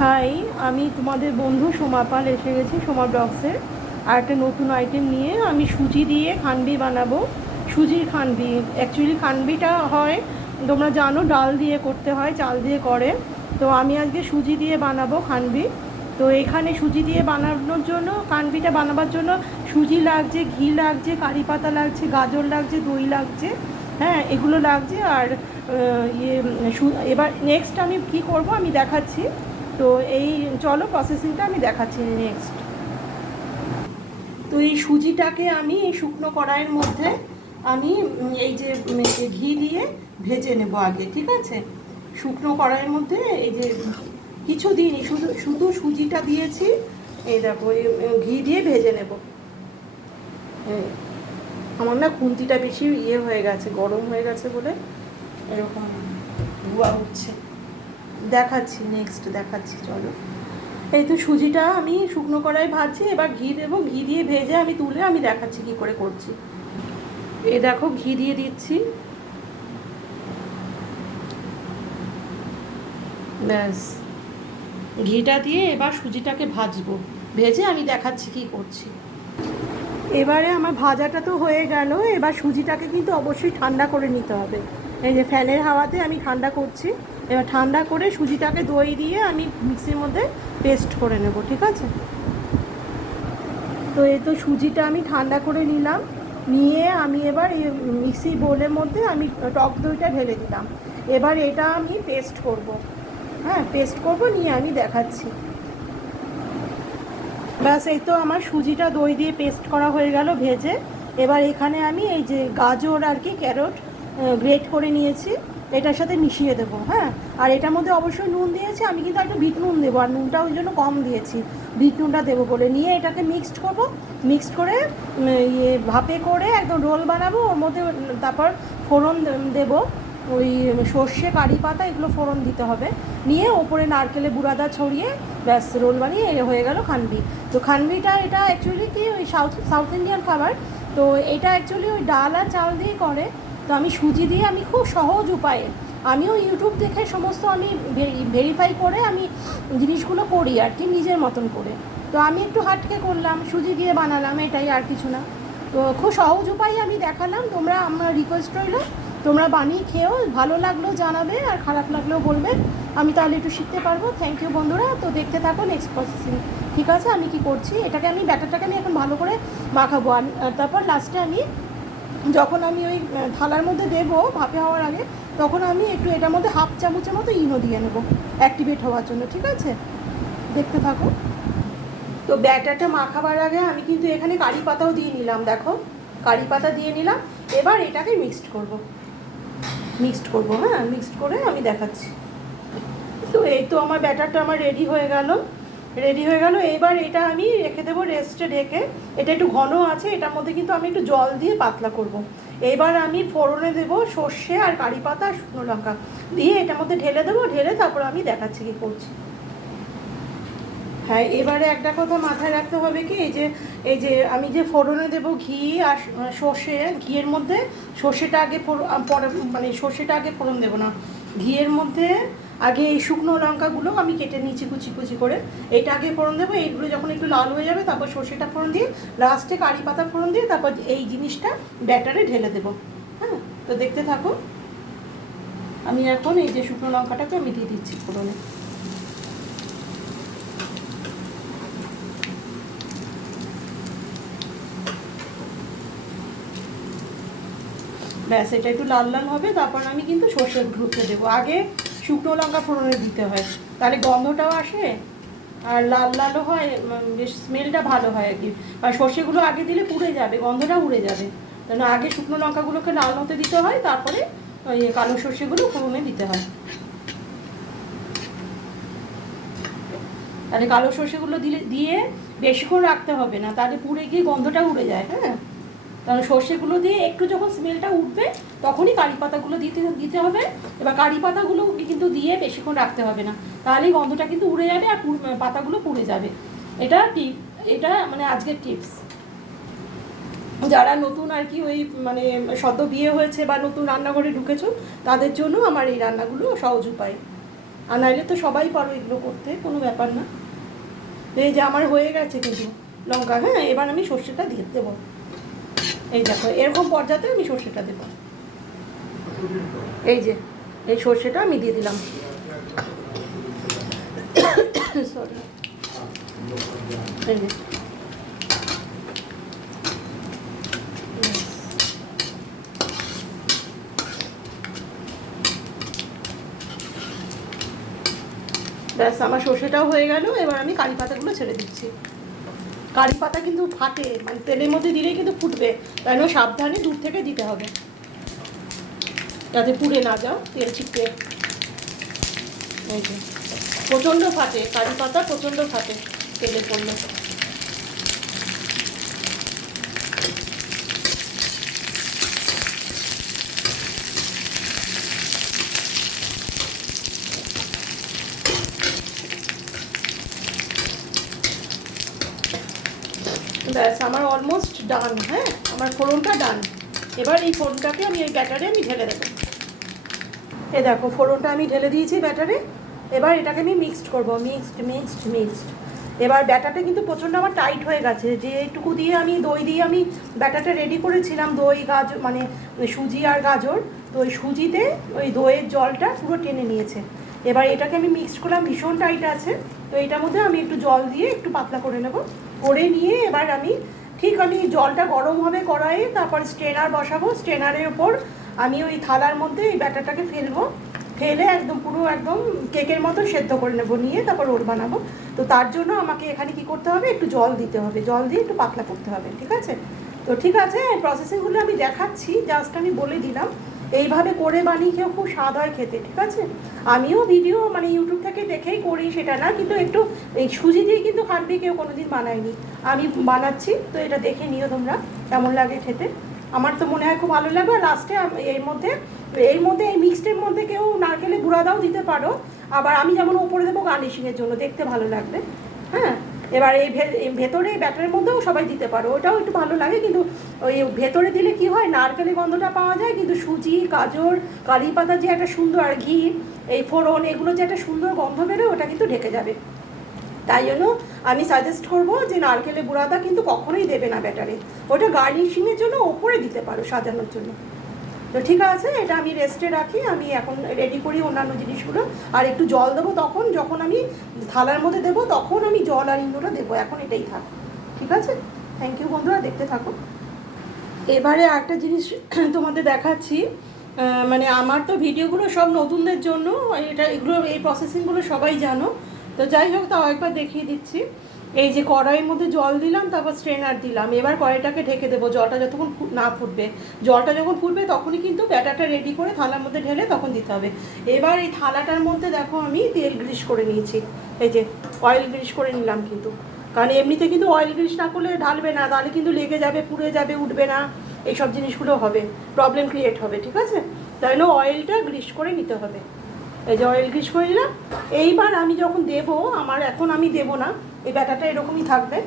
High, আমি তোমাদের বন্ধু সোমা পাল এসে গেছি সোমা ব্লগসে আর একটা নতুন আইটেম নিয়ে। আমি সুজি দিয়ে খানবি বানাবো। সুজির খানবি, অ্যাকচুয়ালি খানবিটা হয় তোমরা জানো ডাল দিয়ে করতে হয়, চাল দিয়ে করে। তো আমি আজকে সুজি দিয়ে বানাবো খানবি। তো এখানে সুজি দিয়ে বানানোর জন্য, খানবিটা বানাবার জন্য সুজি লাগছে, ঘি লাগছে, কারি পাতা লাগছে, গাজর লাগছে, দই লাগছে, হ্যাঁ এগুলো লাগছে। আর এবার নেক্সট আমি কি করব আমি দেখাচ্ছি। তো এই চলো প্রসেসিংটা আমি দেখাচ্ছি নেক্সট। তো এই সুজিটাকে আমি এই শুকনো কড়াইয়ের মধ্যে আমি এই যে ঘি দিয়ে ভেজে নেব আগে, ঠিক আছে। শুকনো কড়াইয়ের মধ্যে এই যে কিছু দিনই শুধু শুধু সুজিটা দিয়েছি, এই দেখো এই ঘি দিয়ে ভেজে নেব। আমার না খুন্তিটা বেশি হয়ে গেছে, গরম হয়ে গেছে বলে এরকম ধোয়া হচ্ছে। দেখাচ্ছি নেক্সট, দেখাচ্ছি চলো। এই তো সুজিটা আমি শুকনো কড়াই ভাজছি, এবার ঘি দেবো। ঘি দিয়ে ভেজে আমি তুলে আমি দেখাচ্ছি কি করে করছি। এই দেখো ঘি দিয়ে দিচ্ছি, ব্যাস। ঘিটা দিয়ে এবার সুজিটাকে ভাজবো, ভেজে আমি দেখাচ্ছি কি করছি। এবারে আমার ভাজাটা তো হয়ে গেল, এবার সুজিটাকে কিন্তু অবশ্যই ঠান্ডা করে নিতে হবে। এই যে ফ্যানের হাওয়াতে আমি ঠান্ডা করছি। এবার ঠান্ডা করে সুজিটাকে দই দিয়ে আমি মিক্সির মধ্যে পেস্ট করে নেব, ঠিক আছে। তো এই তো সুজিটা আমি ঠান্ডা করে নিলাম, নিয়ে আমি এবার এই মিক্সি বোলের মধ্যে আমি টক দইটা ঢেলে দিলাম। এবার এটা আমি পেস্ট করব, হ্যাঁ পেস্ট করব, নিয়ে আমি দেখাচ্ছি। ব্যাস এই তো আমার সুজিটা দই দিয়ে পেস্ট করা হয়ে গেল ভেজে। এবার এখানে আমি এই যে গাজর আর কি ক্যারট গ্রেট করে নিয়েছি, এটার সাথে মিশিয়ে দেবো, হ্যাঁ। আর এটার মধ্যে অবশ্যই নুন দিয়েছি, আমি কিন্তু একটু বিট নুন দেবো, আর নুনটা ওই জন্য কম দিয়েছি, বিট নুনটা দেবো বলে। নিয়ে এটাকে মিক্সড করবো, মিক্সড করে ভাপে করে একদম রোল বানাবো। ওর মধ্যে তারপর ফোড়ন দেবো, ওই সর্ষে কারি পাতা এগুলো ফোড়ন দিতে হবে। নিয়ে ওপরে নারকেলে বুড়াদা ছড়িয়ে ব্যাস রোল বানিয়ে হয়ে গেল খানবি। তো খানবিটা এটা অ্যাকচুয়ালি কি ওই সাউথ ইন্ডিয়ান খাবার। তো এটা অ্যাকচুয়ালি ওই ডাল আর চাল দিয়ে করে। তো আমি সুজি দিয়ে আমি খুব সহজ উপায়ে, আমিও ইউটিউব দেখে সমস্ত আমি ভেরিফাই করে আমি জিনিসগুলো করি আর কি নিজের মতন করে। তো আমি একটু হাটকে করলাম, সুজি দিয়ে বানালাম, এটাই আর কিছু না। তো খুব সহজ উপায়ে আমি দেখালাম। তোমরা, আমার রিকোয়েস্ট রইল তোমরা বানিয়ে খেয়েও, ভালো লাগলেও জানাবে আর খারাপ লাগলেও বলবে, আমি তাহলে একটু শিখতে পারবো। থ্যাংক ইউ বন্ধুরা। তো দেখতে থাকো নেক্সট প্রসেসিং, ঠিক আছে। আমি কি করছি, এটাকে আমি ব্যাটারটাকে আমি এখন ভালো করে মাখাবো। আর তারপর লাস্টে আমি যখন আমি ওই থালার মধ্যে দেবো ভাপে হওয়ার আগে, তখন আমি একটু এটার মধ্যে হাফ চামচের মতো ইনো দিয়ে নেবো অ্যাক্টিভেট হওয়ার জন্য, ঠিক আছে। দেখতে থাকো। তো ব্যাটারটা মাখাবার আগে আমি কিন্তু এখানে কারি পাতাও দিয়ে নিলাম, দেখো কারি পাতা দিয়ে নিলাম। এবার এটাকে মিক্সড করব, হ্যাঁ মিক্সড করে আমি দেখাচ্ছি। তো এই তো আমার ব্যাটারটা আমার রেডি হয়ে গেল। এবার এটা আমি রেখে দেবো রেস্টে ঢেকে। এটা একটু ঘন আছে, এটার মধ্যে কিন্তু আমি একটু জল দিয়ে পাতলা করব। এবার আমি ফোড়নে দেবো সর্ষে আর কারি পাতা আর শুকনো লঙ্কা দিয়ে এটার মধ্যে ঢেলে দেবো, ঢেলে তারপর আমি দেখাচ্ছি কী করছি। হ্যাঁ, এবারে একটা কথা মাথায় রাখতে হবে কি, এই যে আমি যে ফোড়নে দেবো ঘি আর সর্ষে, ঘিয়ের মধ্যে সর্ষেটা আগে মানে সর্ষেটা আগে ফোড়ন দেবো না, ঘিয়ের মধ্যে আগে এই শুকনো লঙ্কাগুলো আমি কেটে নিয়েছি কুচি কুচি করে, এইটা আগে ফোড়ন দেবো। এইগুলো যখন একটু লাল হয়ে যাবে তারপর সর্ষেটা ফোড়ন দিয়ে লাস্টে কারি পাতা ফোড়ন দিয়ে তারপর এই জিনিসটা ব্যাটারে ঢেলে দেবো, হ্যাঁ। তো দেখতে থাকো। আমি এখন এই যে শুকনো লঙ্কাটাকে আমি দিয়ে দিচ্ছি ফোড়নে। ব্যাস এটা একটু লাল লাল হবে, তারপর আমি কিন্তু সর্ষে ঢুকে দেবো। আগে শুকনো লঙ্কা ফোড়নে দিতে হয়, তাহলে গন্ধটাও আসে আর লাল লালও হয়, বেশ স্মেলটা ভালো হয় আর কি। আর সর্ষেগুলো আগে দিলে পুড়ে যাবে, গন্ধটা উড়ে যাবে। তাহলে আগে শুকনো লঙ্কাগুলোকে লাল হতে দিতে হয়, তারপরে ওই কালো সর্ষেগুলো ফোড়নে দিতে হয়। তাহলে কালো সর্ষেগুলো দিয়ে বেশিক্ষণ রাখতে হবে না, তাহলে পুড়ে গিয়ে গন্ধটা উড়ে যায়, হ্যাঁ। তাহলে সর্ষেগুলো দিয়ে একটু যখন স্মেলটা উঠবে তখনই কারি পাতাগুলো দিতে হবে। এবার কারি পাতাগুলো কিন্তু দিয়ে বেশিক্ষণ রাখতে হবে না, তাহলেই গন্ধটা কিন্তু উড়ে যাবে আর পাতাগুলো পুড়ে যাবে। এটা মানে আজকের টিপস। যারা নতুন আর কি ওই মানে সদ্য বিয়ে হয়েছে বা নতুন রান্নাঘরে ঢুকেছো তাদের জন্য আমার এই রান্নাগুলো সহজ উপায়। আর নাইলে তো সবাই পারো এগুলো করতে, কোনো ব্যাপার না। এই যে আমার হয়ে গেছে কিন্তু লঙ্কা। হ্যাঁ, এবার আমি সর্ষেটা দিয়ে দেবো। এই দেখো এরকম পর্যাতে আমি সর্ষেটা দেবো। এই যে এই সর্ষেটা আমি দিয়ে দিলাম। সরি, এই যে ব্যাস আমার সর্ষেটাও হয়ে গেল। এবার আমি কারি পাতাগুলো ছেড়ে দিচ্ছি। কারি পাতা কিন্তু ফাটে, মানে তেলের মধ্যে দিলেই কিন্তু ফুটবে, তাই জন্য সাবধানে দূর থেকে দিতে হবে যাতে পুড়ে না যাও, তেল ছিটকে। এই যে প্রচণ্ড ফাটে, কারি পাতা প্রচণ্ড ফাটে তেলে পড়লে। ব্যাস আমার অলমোস্ট ডান। হ্যাঁ, আমার ফোড়নটা ডান। এবার এই ফোড়নটাকে আমি এই ব্যাটারে আমি ঢেলে দেবো। এই দেখো ফোড়নটা আমি ঢেলে দিয়েছি ব্যাটারে। এবার এটাকে আমি মিক্সড করবো, মিক্সড। এবার ব্যাটারটা কিন্তু প্রচণ্ড আমার টাইট হয়ে গেছে, যেটুকু দিয়ে আমি দই দিয়ে আমি ব্যাটারটা রেডি করেছিলাম, দই গাজর মানে সুজি আর গাজর, তো ওই সুজিতে ওই দইয়ের জলটা পুরো টেনে নিয়েছে। এবার এটাকে আমি মিক্সড করলাম, ভীষণ টাইট আছে। তো এটার মধ্যে আমি একটু জল দিয়ে একটু পাতলা করে নেব। করে নিয়ে এবার আমি জলটা গরম হবে কড়াইয়ে, তারপর স্ট্রেনার বসাবো। স্ট্রেনারের ওপর আমি ওই থালার মধ্যে এই ব্যাটারটাকে ফেলবো, ফেলে একদম পুরো একদম কেকের মতো সেদ্ধ করে নেবো, নিয়ে তারপর রোল বানাবো। তো তার জন্য আমাকে এখানে কি করতে হবে, একটু জল দিতে হবে, জল দিয়ে একটু পাতলা করতে হবে, ঠিক আছে? তো ঠিক আছে, প্রসেসিংগুলো আমি দেখাচ্ছি, জাস্ট আমি বলে দিলাম। এইভাবে করে বানিয়ে খেয়েও খুব স্বাদ হয় খেতে, ঠিক আছে? আমিও ভিডিও মানে ইউটিউব থেকে দেখেই করি সেটা না, কিন্তু একটু এই সুজি দিয়ে কিন্তু খানবি কেউ কোনোদিন বানায়নি, আমি বানাচ্ছি। তো এটা দেখে নিও তোমরা কেমন লাগে খেতে। আমার তো মনে হয় খুব ভালো লাগবে। আর লাস্টে এর মধ্যে এই মিক্সডের মধ্যে কেউ নারকেলের গুঁড়াটাও দিতে পারো, আবার আমি যেমন উপরে দেবো গার্নিশিংয়ের জন্য, দেখতে ভালো লাগবে। হ্যাঁ, এবার এই ভেতরে ব্যাটারের মধ্যেও সবাই দিতে পারো, ওটাও একটু ভালো লাগে। কিন্তু ওই ভেতরে দিলে কি হয়, নারকেলের গন্ধটা পাওয়া যায়, কিন্তু সুজি গাজর কারি পাতা যে একটা সুন্দর, আর ঘি এই ফোড়ন এগুলো যে একটা সুন্দর গন্ধ বেরোয়, ওটা কিন্তু ঢেকে যাবে। তাই জন্য আমি সাজেস্ট করবো যে নারকেলের গুঁড়াটা কিন্তু কখনোই দেবে না ব্যাটারে, ওটা গার্নিশিংয়ের জন্য ওপরে দিতে পারো সাজানোর জন্য। তো ঠিক আছে, এটা আমি রেস্টে রাখি, আমি এখন রেডি করি অন্যান্য জিনিসগুলো। আর একটু জল দেবো তখন, যখন আমি থালার মধ্যে দেবো তখন আমি জল আর ইনোটা দেবো, এখন এটাই থাক, ঠিক আছে? থ্যাংক ইউ বন্ধুরা, দেখতে থাকো। এবারে একটা জিনিস তোমাদের দেখাচ্ছি, মানে আমার তো ভিডিওগুলো সব নতুনদের জন্য, এই প্রসেসিংগুলো সবাই জানো। তো যাই হোক, তাও একবার দেখিয়ে দিচ্ছি। এই যে কড়াইয়ের মধ্যে জল দিলাম, তারপর স্ট্রেনার দিলাম। এবার কড়াইটাকে ঢেকে দেবো, জলটা যতক্ষণ না ফুটবে। জলটা যখন ফুটবে তখনই কিন্তু ব্যাটারটা রেডি করে থালার মধ্যে ঢেলে তখন দিতে হবে। এবার এই থালাটার মধ্যে দেখো আমি তেল গ্রিস করে নিয়েছি, এই যে অয়েল গ্রিস করে নিলাম কিন্তু, কারণ এমনিতে কিন্তু অয়েল গ্রিস না করলে ঢালবে না, তাহলে কিন্তু লেগে যাবে, পুড়ে যাবে, উঠবে না, এইসব জিনিসগুলো হবে, প্রবলেম ক্রিয়েট হবে, ঠিক আছে? তাই জন্য অয়েলটা গ্রিস করে নিতে হবে। এই যে অয়েল গ্রিস করে নিলাম। এইবার আমি যখন দেবো, এখন আমি দেবো না, এই ব্যাটারটা এরকমই থাকবে।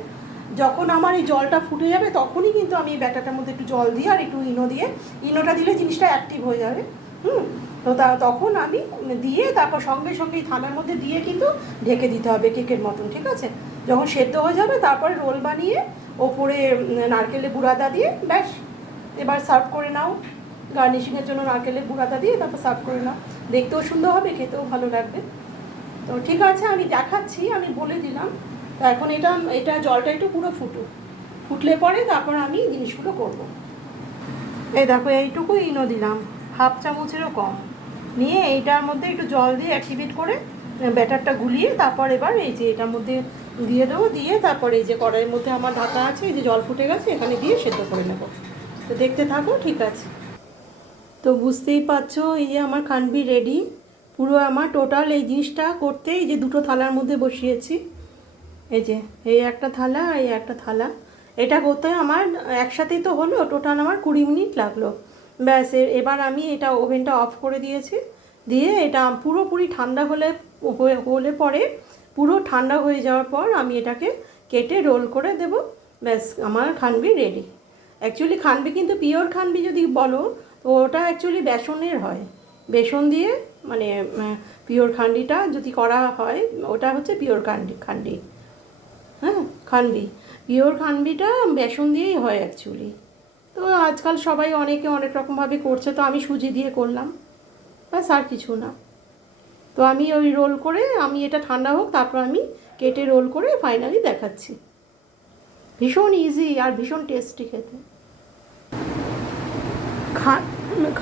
যখন আমার এই জলটা ফুটে যাবে তখনই কিন্তু আমি এই ব্যাটারটার মধ্যে একটু জল দিয়ে আর একটু ইনো দিয়ে, ইনোটা দিলে জিনিসটা অ্যাক্টিভ হয়ে যাবে। তো তখন আমি দিয়ে তারপর সঙ্গে সঙ্গে এই থালার মধ্যে দিয়ে কিন্তু ঢেকে দিতে হবে কেকের মতন, ঠিক আছে? যখন সেদ্ধ হয়ে যাবে তারপরে রোল বানিয়ে ওপরে নারকেলের বুড়াদা দিয়ে ব্যাস, এবার সার্ভ করে নাও। গার্নিশিংয়ের জন্য নারকেলের বুড়াদা দিয়ে তারপর সার্ভ করে নাও, দেখতেও সুন্দর হবে, খেতেও ভালো লাগবে। তো ঠিক আছে, আমি দেখাচ্ছি, আমি বলে দিলাম। তো এখন এটা জলটা একটু পুরো ফুটলে পরে তারপর আমি জিনিসগুলো করব। এই দেখো এইটুকু ইনো দিলাম, হাফ চামচেরও কম, নিয়ে এইটার মধ্যে একটু জল দিয়ে অ্যাক্টিভেট করে ব্যাটারটা গুলিয়ে তারপর এবার এই যে এটার মধ্যে দিয়ে দেবো, দিয়ে তারপর এই যে কড়াইয়ের মধ্যে আমার ঢাকা আছে, এই যে জল ফুটে গেছে, এখানে দিয়ে সেদ্ধ করে নেব। তো দেখতে থাকো, ঠিক আছে? তো বুঝতেই পারছো, এই যে আমার খানবি রেডি পুরো। আমার টোটাল এই জিনিসটা করতে এই যে দুটো থালার মধ্যে বসিয়েছি, এই যে এই একটা থালা, এই একটা থালা, এটা করতে আমার একসাথেই তো হলো, টোটাল আমার 20 মিনিট লাগলো। ব্যাস, এবার আমি এটা ওভেনটা অফ করে দিয়েছি, দিয়ে এটা পুরোপুরি ঠান্ডা হলে পরে, পুরো ঠান্ডা হয়ে যাওয়ার পর আমি এটাকে কেটে রোল করে দেব। ব্যাস, আমার খানবি রেডি। অ্যাকচুয়ালি খানবি কিন্তু পিওর খানবি যদি বলো তো ওটা অ্যাকচুয়ালি বেসনের হয়, বেসন দিয়ে মানে পিওর খান্ডিটা যদি করা হয়, ওটা হচ্ছে পিওর খান্ডি, হ্যাঁ খানবি। পিওর খানবিটা বেসন দিয়েই হয় অ্যাকচুয়ালি। তো আজকাল সবাই অনেকে অনেক রকমভাবে করছে, তো আমি সুজি দিয়ে করলাম, ব্যাস আর কিছু না। তো আমি ওই রোল করে, আমি এটা ঠান্ডা হোক তারপর আমি কেটে রোল করে ফাইনালি দেখাচ্ছি। ভীষণ ইজি আর ভীষণ টেস্টি খেতে।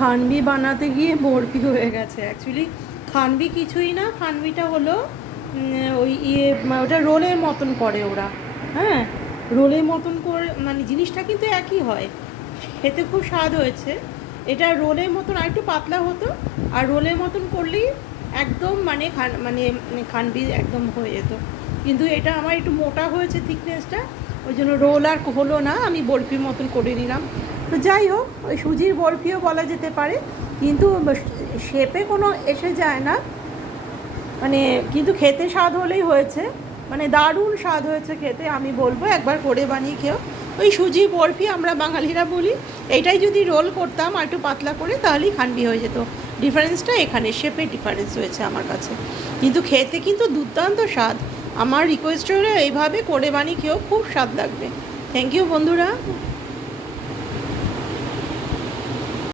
খানবি বানাতে গিয়ে বরফি হয়ে গেছে অ্যাকচুয়ালি। খানবি কিছুই না, খানবিটা হলো ওই ওটা রোলের মতন করে ওরা, হ্যাঁ রোলের মতন করে, মানে জিনিসটা কিন্তু একই হয়, খেতে খুব স্বাদ হয়েছে। এটা রোলের মতন আর একটু পাতলা হতো, আর রোলের মতন করলেই একদম মানে খানবি একদম হয়ে যেত। কিন্তু এটা আমার একটু মোটা হয়েছে থিকনেসটা, ওই জন্য রোল আর হলো না, আমি বরফির মতন করে নিলাম। তো যাই হোক, ওই সুজির বরফিও বলা যেতে পারে, কিন্তু শেপে কোনো এসে যায় না, মানে কিন্তু খেতে স্বাদ হলেই হয়েছে, মানে দারুণ স্বাদ হয়েছে খেতে। আমি বলবো একবার করে বানিয়ে খেও। ওই সুজি বরফি আমরা বাঙালিরা বলি, এইটাই যদি রোল করতাম আর একটু পাতলা করে, তাহলেই খানবি হয়ে যেত। ডিফারেন্সটা এখানে, শেপের ডিফারেন্স হয়েছে আমার কাছে, কিন্তু খেতে কিন্তু দুর্দান্ত স্বাদ। আমার রিকোয়েস্ট হলো এইভাবে করে বানিয়ে খেও, খুব স্বাদ লাগবে। থ্যাংক ইউ বন্ধুরা।